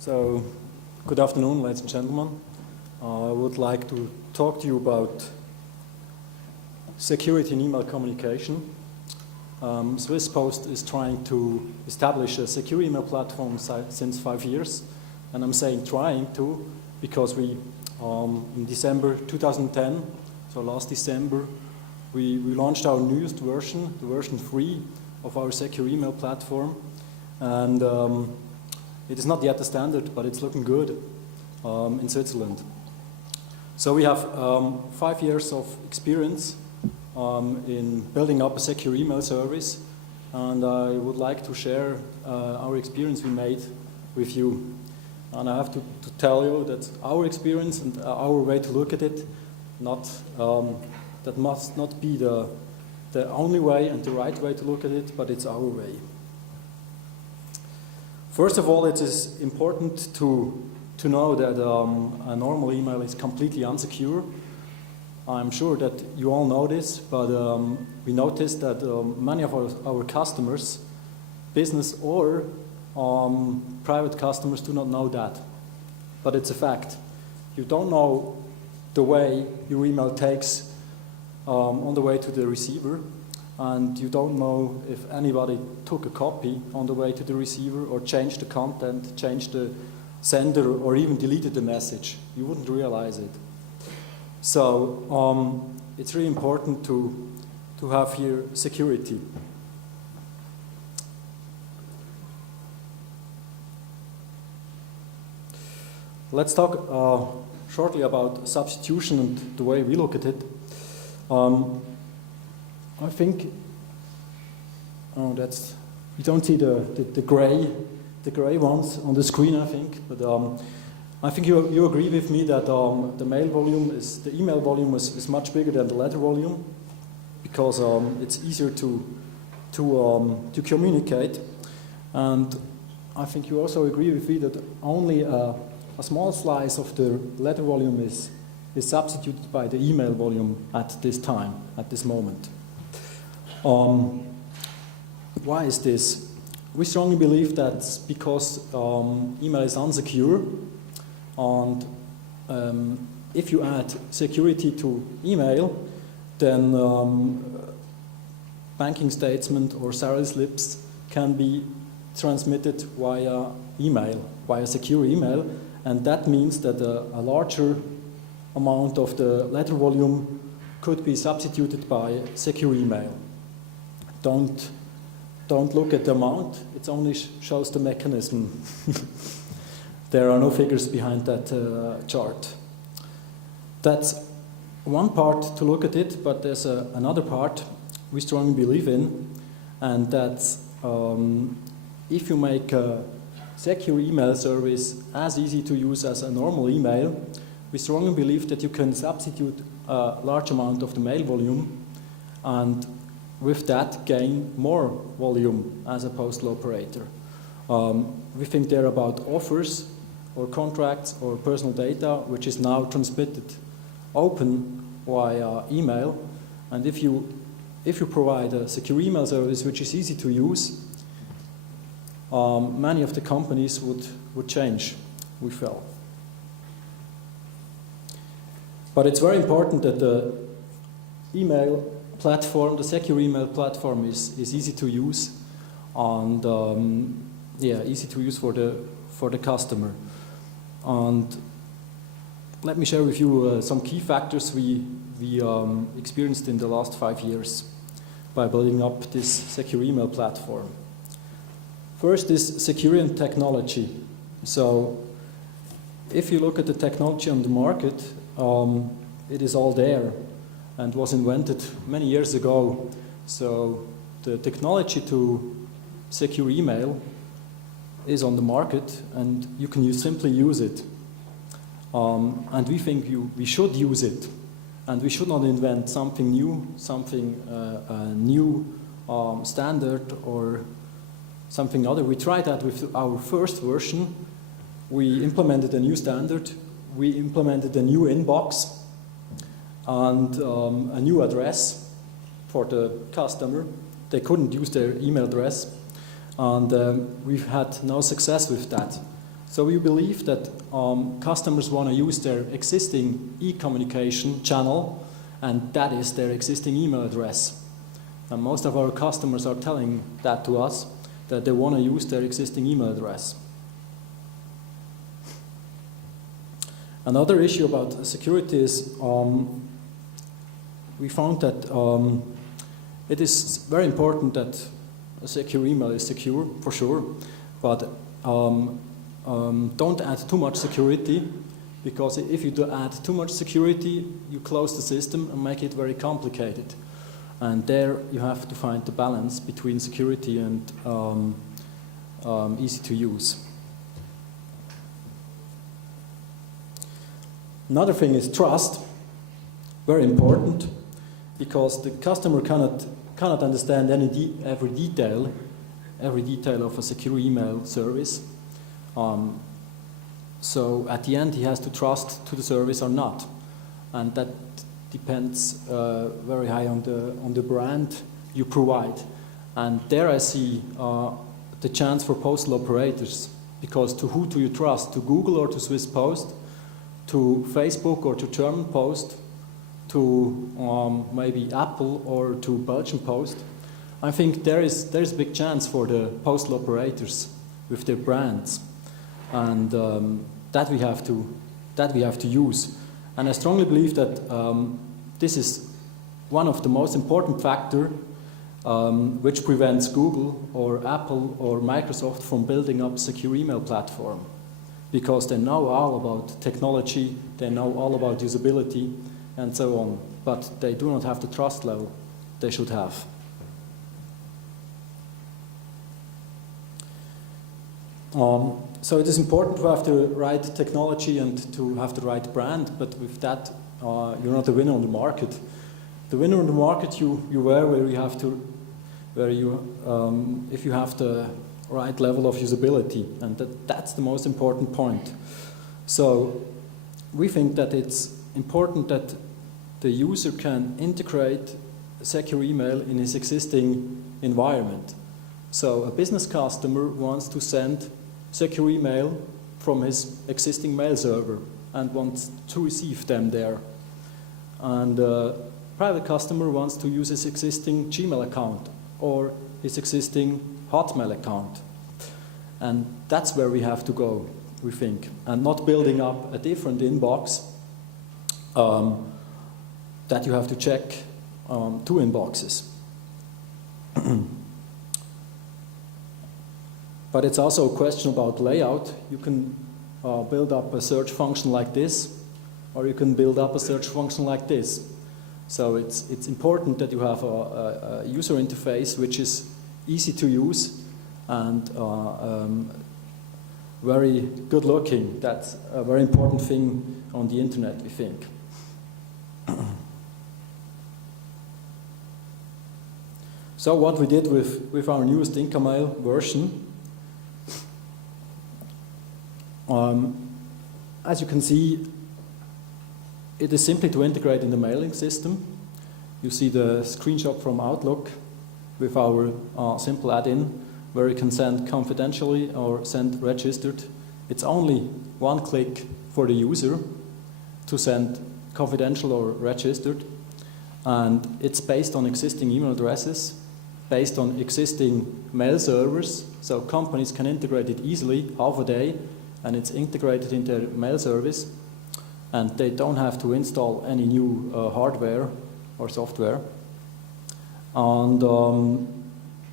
So, good afternoon, ladies and gentlemen. I would like to talk to you about security in email communication. Swiss Post is trying to establish a secure email platform since 5 years, and I'm saying trying to because we, in December 2010, so last December, we launched our newest version, the version 3 of our secure email platform, and it is not yet the standard, but it's looking good in Switzerland. So we have 5 years of experience in building up a secure email service, and I would like to share our experience we made with you. And I have to tell you that our experience and our way to look at it, that must not be the only way and the right way to look at it, but it's our way. First of all, it is important to know that a normal email is completely unsecure. I'm sure that you all know this, but we noticed that many of our customers, business or private customers, do not know that. But it's a fact. You don't know the way your email takes on the way to the receiver, and you don't know if anybody took a copy on the way to the receiver or changed the content, changed the sender, or even deleted the message. You wouldn't realize it. So it's really important to have here security. Let's talk shortly about substitution and the way we look at it. I think you don't see the gray ones on the screen, I think, but I think you agree with me that the email volume is much bigger than the letter volume because it's easier to communicate, and I think you also agree with me that only a small slice of the letter volume is substituted by the email volume at this moment. Why is this? We strongly believe that's because email is unsecure, and if you add security to email, then banking statement or salary slips can be transmitted via email, via secure email, and that means that a larger amount of the letter volume could be substituted by secure email. Don't look at the amount, it only shows the mechanism. There are no figures behind that chart. That's one part to look at it, but there's another part we strongly believe in, and that's if you make a secure email service as easy to use as a normal email, we strongly believe that you can substitute a large amount of the mail volume and with that gain more volume as a postal operator. We think they're about offers or contracts or personal data which is now transmitted open via email, and if you provide a secure email service which is easy to use, many of the companies would change, we felt. But it's very important that the email platform, the secure email platform, is easy to use and easy to use for the customer. And let me share with you some key factors we experienced in the last 5 years by building up this secure email platform. First is security and technology. So if you look at the technology on the market, it is all there and was invented many years ago. So the technology to secure email is on the market, and you can simply use it. And we think we should use it, and we should not invent something new, standard or something other. We tried that with our first version. We implemented a new standard. We implemented a new inbox and a new address for the customer. They couldn't use their email address, and we've had no success with that. So we believe that customers want to use their existing e-communication channel, and that is their existing email address. And most of our customers are telling that to us, that they want to use their existing email address. Another issue about security is we found that it is very important that a secure email is secure, for sure, but don't add too much security, because if you do add too much security, you close the system and make it very complicated. And there you have to find the balance between security and easy to use. Another thing is trust, very important, because the customer cannot understand every detail of a secure email service. So at the end he has to trust to the service or not, and that depends very high on the brand you provide. And there I see the chance for postal operators, because to who do you trust? To Google or to Swiss Post? To Facebook or to German Post? To maybe Apple or to Belgian Post? I think there is a big chance for the postal operators with their brands, and that we have to use. And I strongly believe that this is one of the most important factors which prevents Google or Apple or Microsoft from building up a secure email platform, because they know all about technology, they know all about usability and so on, but they do not have the trust level they should have. So it is important to have the right technology and to have the right brand, but with that you're not a winner on the market. The winner on the market you were where you have to, if you have the right level of usability, and that's the most important point. So we think that it's important that the user can integrate secure email in his existing environment. So a business customer wants to send secure email from his existing mail server and wants to receive them there. And a private customer wants to use his existing Gmail account or his existing Hotmail account. And that's where we have to go, we think, and not building up a different inbox that you have to check two inboxes. But it's also a question about layout. You can build up a search function like this, or you can build up a search function like this. So it's important that you have a user interface which is easy to use and very good looking. That's a very important thing on the internet, we think. So what we did with our newest IncaMail version, as you can see, it is simply to integrate in the mailing system. You see the screenshot from Outlook with our simple add-in where you can send confidentially or send registered. It's only one click for the user to send confidential or registered, and it's based on existing email addresses, based on existing mail servers, so companies can integrate it easily, half a day, and it's integrated in their mail service, and they don't have to install any new hardware or software. And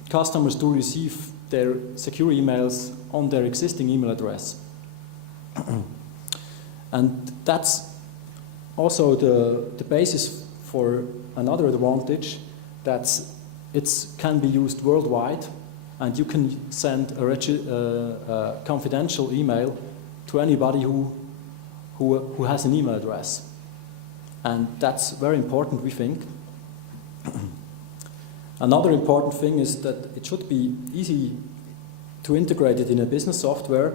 customers do receive their secure emails on their existing email address. And that's also the basis for another advantage, that it can be used worldwide, and you can send a confidential email to anybody who has an email address. And that's very important, we think. Another important thing is that it should be easy to integrate it in a business software.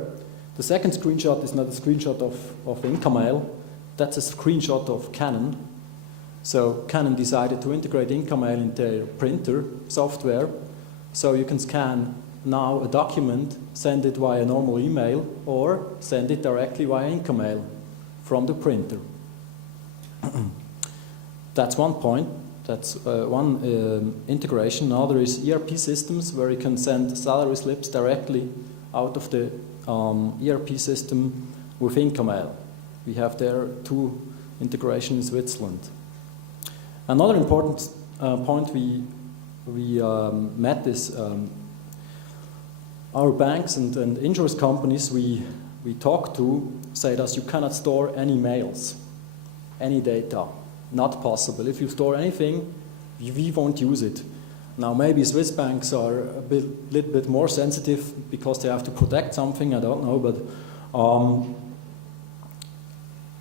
The second screenshot is not a screenshot of IncaMail, that's a screenshot of Canon. So Canon decided to integrate IncaMail in their printer software, so you can scan now a document, send it via normal email or send it directly via Incamail from the printer. That's one point. That's one integration. Another is ERP systems, where you can send salary slips directly out of the ERP system with Incamail. We have there 2 integrations in Switzerland. Another important point we met is our banks and insurance companies we talk to say that you cannot store any mails, any data. Not possible. If you store anything, we won't use it. Now maybe Swiss banks are a little bit more sensitive because they have to protect something, I don't know, but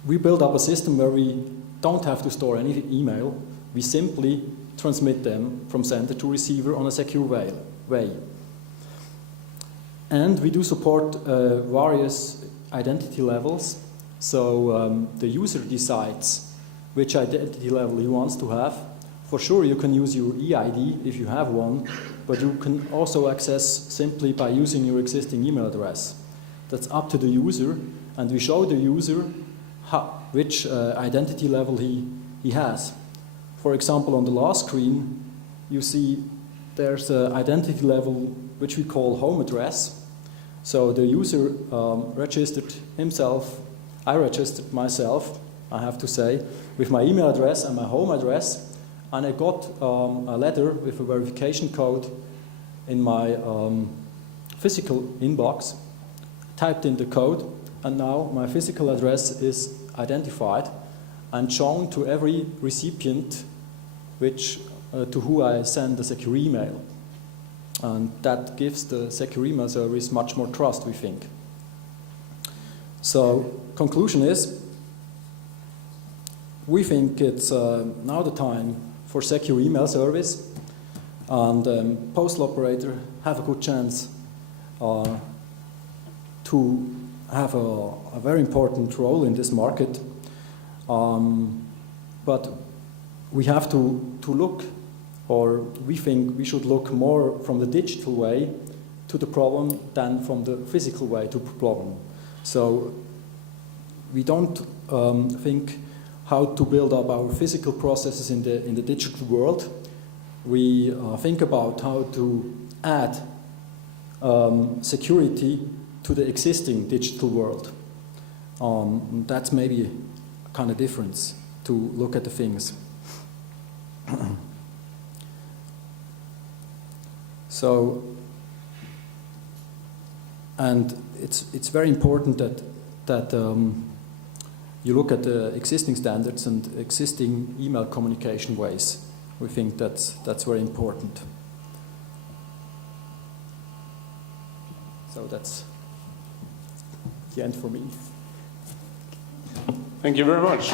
we build up a system where we don't have to store any email. We simply transmit them from sender to receiver on a secure way. And we do support various identity levels. So the user decides which identity level he wants to have. For sure, you can use your EID if you have one, but you can also access simply by using your existing email address. That's up to the user, and we show the user which identity level he has. For example, on the last screen, you see there's an identity level which we call home address. So the user registered himself, I registered myself, I have to say, with my email address and my home address, and I got a letter with a verification code in my physical inbox, typed in the code, and now my physical address is identified and shown to every recipient to who I send a secure email. And that gives the secure email service much more trust, we think. So, conclusion is, we think it's now the time for secure email service, and postal operator have a good chance to have a very important role in this market. But we have to look, or we think we should look more from the digital way to the problem than from the physical way to the problem. So we don't think how to build up our physical processes in the digital world. We think about how to add security to the existing digital world. That's maybe a kind of difference to look at the things. So, and it's very important that you look at the existing standards and existing email communication ways. We think that's very important. So that's the end for me. Thank you very much.